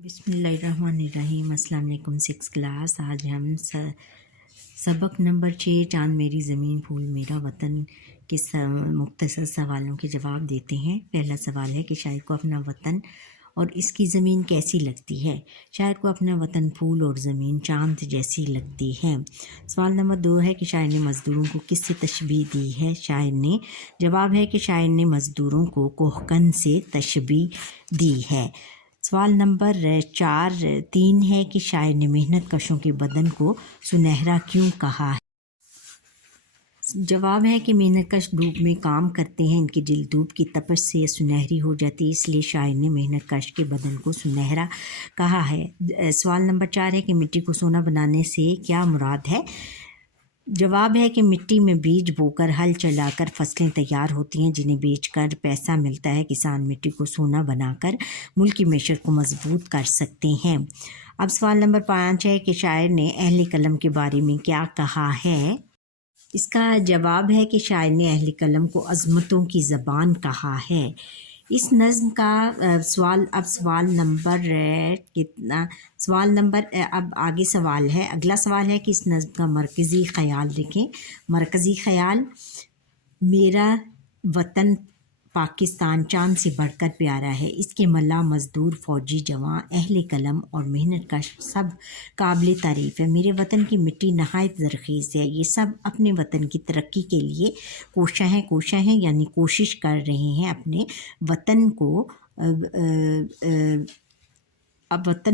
بسم اللہ الرحمن الرحیم۔ السلام علیکم 6 کلاس۔ آج ہم سبق نمبر 6 چاند میری زمین پھول میرا وطن کے مختصر سوالوں کے جواب دیتے ہیں۔ پہلا سوال ہے کہ شاعر کو اپنا وطن اور اس کی زمین کیسی لگتی ہے؟ شاعر کو اپنا وطن پھول اور زمین چاند جیسی لگتی ہے۔ سوال نمبر 2 ہے کہ شاعر نے مزدوروں کو کس سے تشبیہ دی ہے؟ جواب ہے کہ شاعر نے مزدوروں کو کوہکن سے تشبیہ دی ہے۔ سوال نمبر 3 ہے کہ شاعر نے محنت کشوں کے بدن کو سنہرا کیوں کہا ہے؟ جواب ہے کہ محنت کش دھوپ میں کام کرتے ہیں، ان کی جلد دھوپ کی تپش سے سنہری ہو جاتی ہے، اس لیے شاعر نے محنت کش کے بدن کو سنہرا کہا ہے۔ سوال نمبر 4 ہے کہ مٹی کو سونا بنانے سے کیا مراد ہے؟ جواب ہے کہ مٹی میں بیج بو کر ہل چلا کر فصلیں تیار ہوتی ہیں، جنہیں بیچ کر پیسہ ملتا ہے۔ کسان مٹی کو سونا بنا کر ملک کی معیشت کو مضبوط کر سکتے ہیں۔ اب سوال نمبر 5 ہے کہ شاعر نے اہل قلم کے بارے میں کیا کہا ہے؟ اس کا جواب ہے کہ شاعر نے اہل قلم کو عظمتوں کی زبان کہا ہے۔ اس نظم کا اگلا سوال ہے کہ اس نظم کا مرکزی خیال لکھیں۔ مرکزی خیال: میرا وطن پاکستان چاند سے بڑھ کر پیارا ہے، اس کے ملا مزدور فوجی جوان اہل قلم اور محنت کش سب قابل تعریف ہے۔ میرے وطن کی مٹی نہایت زرخیز ہے، یہ سب اپنے وطن کی ترقی کے لیے کوشاں ہیں یعنی کوشش کر رہے ہیں، اپنے وطن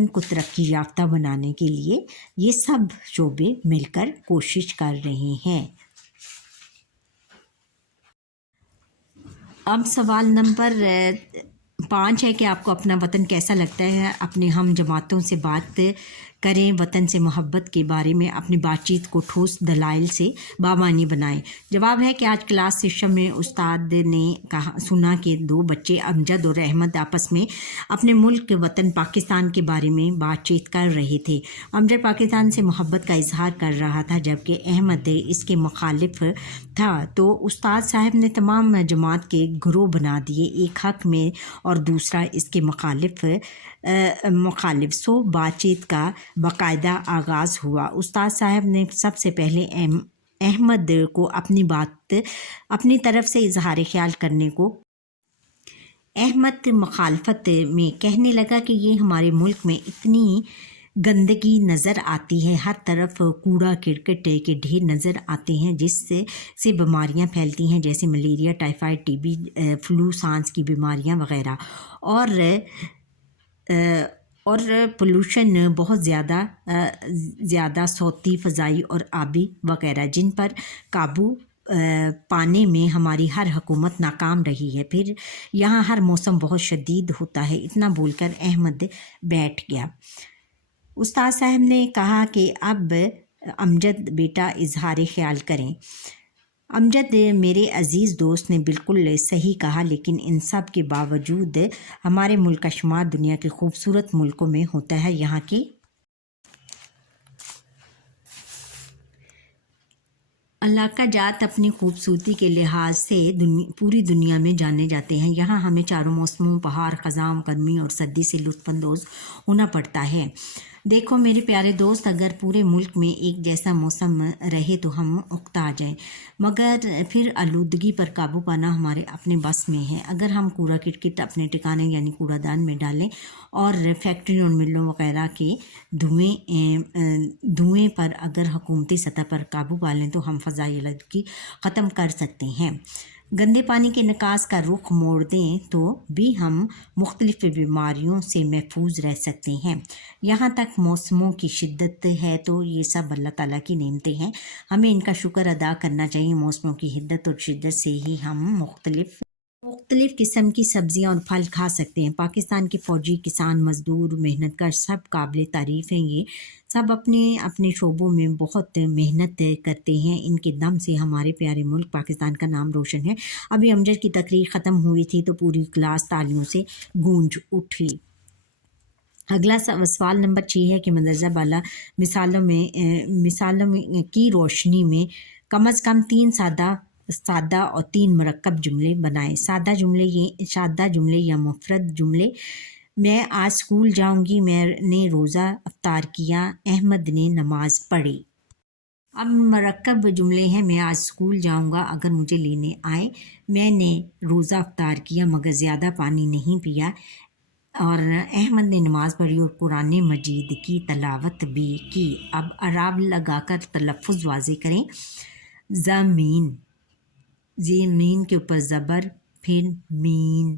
کو ترقی یافتہ بنانے کے لیے یہ سب شعبے مل کر کوشش کر رہے ہیں۔ اب سوال نمبر 5 ہے کہ آپ کو اپنا وطن کیسا لگتا ہے؟ اپنے ہم جماعتوں سے بات کریں، وطن سے محبت کے بارے میں اپنی بات چیت کو ٹھوس دلائل سے بامعنی بنائیں۔ جواب ہے کہ آج کلاس سیشن میں استاد نے سنا کہ 2 بچے امجد اور احمد آپس میں اپنے ملک وطن پاکستان کے بارے میں بات چیت کر رہے تھے۔ امجد پاکستان سے محبت کا اظہار کر رہا تھا جبکہ احمد اس کے مخالف تھا، تو استاد صاحب نے تمام جماعت کے گروہ بنا دیے، ایک حق میں اور دوسرا اس کے مخالف سو بات چیت کا باقاعدہ آغاز ہوا۔ استاد صاحب نے سب سے پہلے احمد کو اپنی بات اپنی طرف سے اظہار خیال کرنے کو احمد مخالفت میں کہنے لگا کہ یہ ہمارے ملک میں اتنی گندگی نظر آتی ہے، ہر طرف کوڑا کرکٹ کے ڈھیر نظر آتے ہیں، جس سے بیماریاں پھیلتی ہیں جیسے malaria, typhoid, T B, flu, سانس کی بیماریاں وغیرہ، اور پولوشن بہت زیادہ صوتی، فضائی اور آبی وغیرہ، جن پر قابو پانے میں ہماری ہر حکومت ناکام رہی ہے۔ پھر یہاں ہر موسم بہت شدید ہوتا ہے۔ اتنا بول کر احمد بیٹھ گیا۔ استاد صاحب نے کہا کہ اب امجد بیٹا اظہار خیال کریں۔ امجد میرے عزیز دوست نے بالکل صحیح کہا، لیکن ان سب کے باوجود ہمارے ملک کا شمار دنیا کے خوبصورت ملکوں میں ہوتا ہے۔ یہاں کی علاقہ جات اپنی خوبصورتی کے لحاظ سے پوری دنیا میں جانے جاتے ہیں۔ یہاں ہمیں چاروں موسموں، بہار، خزاں، گرمی اور سردی سے لطف اندوز ہونا پڑتا ہے۔ دیکھو میرے پیارے دوست، اگر پورے ملک میں ایک جیسا موسم رہے تو ہم اکتا جائیں، مگر پھر آلودگی پر قابو پانا ہمارے اپنے بس میں ہے۔ اگر ہم کوڑا کرکٹ اپنے ٹھکانے یعنی کوڑا دان میں ڈالیں اور فیکٹریوں اور ملوں وغیرہ کے دھوئیں پر اگر حکومتی سطح پر قابو پا لیں تو ہم فضائی آلودگی ختم کر سکتے ہیں۔ گندے پانی کے نکاس کا رخ موڑ دیں تو بھی ہم مختلف بیماریوں سے محفوظ رہ سکتے ہیں۔ یہاں تک موسموں کی شدت ہے تو یہ سب اللہ تعالیٰ کی نعمتیں ہیں، ہمیں ان کا شکر ادا کرنا چاہیے۔ موسموں کی حدت اور شدت سے ہی ہم مختلف قسم کی سبزیاں اور پھل کھا سکتے ہیں۔ پاکستان کے فوجی، کسان، مزدور، محنت کش سب قابل تعریف ہیں، یہ سب اپنے شعبوں میں بہت محنت کرتے ہیں، ان کے دم سے ہمارے پیارے ملک پاکستان کا نام روشن ہے۔ ابھی امجد کی تقریر ختم ہوئی تھی تو پوری کلاس تالیوں سے گونج اٹھی۔ اگلا سوال نمبر 6 ہے کہ مندرجہ بالا مثالوں کی روشنی میں کم از کم 3 سادہ اور 3 مرکب جملے بنائیں۔ سادہ جملے یا مفرد جملے میں آج اسکول جاؤں گی، میں نے روزہ افطار کیا، احمد نے نماز پڑھی۔ اب مرکب جملے ہیں، میں آج اسکول جاؤں گا اگر مجھے لینے آئے، میں نے روزہ افطار کیا مگر زیادہ پانی نہیں پیا، اور احمد نے نماز پڑھی اور قرآن مجید کی تلاوت بھی کی۔ اب اعراب لگا کر تلفظ واضح کریں۔ زمین، زمین کے اوپر زبر، پھر مین،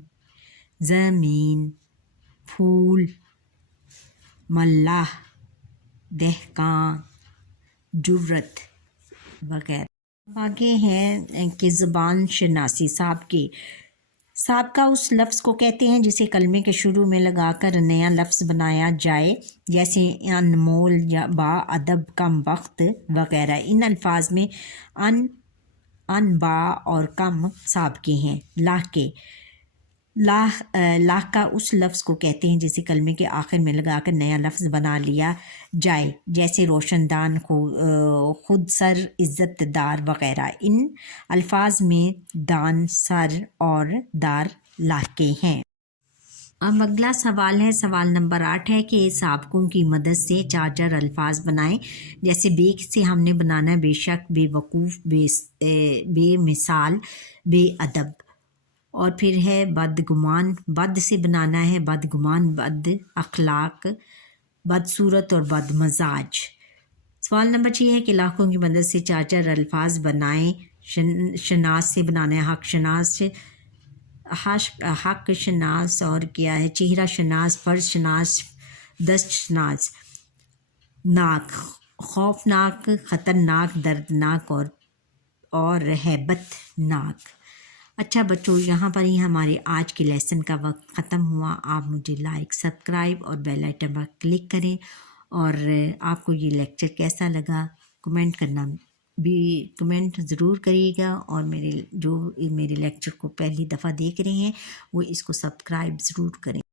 زمین۔ پھول، ملاح، دہقان، جرت وغیرہ۔ آگے ہے کہ زبان شناسی، سابقہ اس لفظ کو کہتے ہیں جسے کلمے کے شروع میں لگا کر نیا لفظ بنایا جائے، جیسے انمول یا با ادب، کم وقت وغیرہ۔ ان الفاظ میں ان با اور کم سابقے ہیں۔ لاحقہ اس لفظ کو کہتے ہیں جسے کلمے کے آخر میں لگا کر نیا لفظ بنا لیا جائے، جیسے روشن دان، خود سر، عزت دار وغیرہ۔ ان الفاظ میں دان، سر اور دار لاحقے ہیں۔ اب اگلا سوال ہے، سوال نمبر 8 ہے کہ سابقوں کی مدد سے 4 الفاظ بنائیں، جیسے بے سے ہم نے بنانا ہے بے شک، بے وقوف، بے مثال، بے ادب۔ اور پھر ہے بدگمان، بد سے بنانا ہے بدگمان، بد اخلاق، بدصورت اور بد مزاج۔ سوال نمبر 6 ہے کہ لاحقوں کی مدد سے 4 الفاظ بنائیں، شناس سے بنانا ہے حق شناس، حق شناس، اور کیا ہے چہرہ شناس، فرض شناس، دست شناس۔ ناک، خوفناک، خطرناک، دردناک اور ہیبت ناک۔ اچھا بچوں، یہاں پر ہی ہمارے آج کے لیسن کا وقت ختم ہوا۔ آپ مجھے لائک، سبسکرائب اور بیل آئیکن پر کلک کریں، اور آپ کو یہ لیکچر کیسا لگا کمنٹ ضرور کریے گا، اور میرے لیکچر کو پہلی دفعہ دیکھ رہے ہیں وہ اس کو سبسکرائب ضرور کریں۔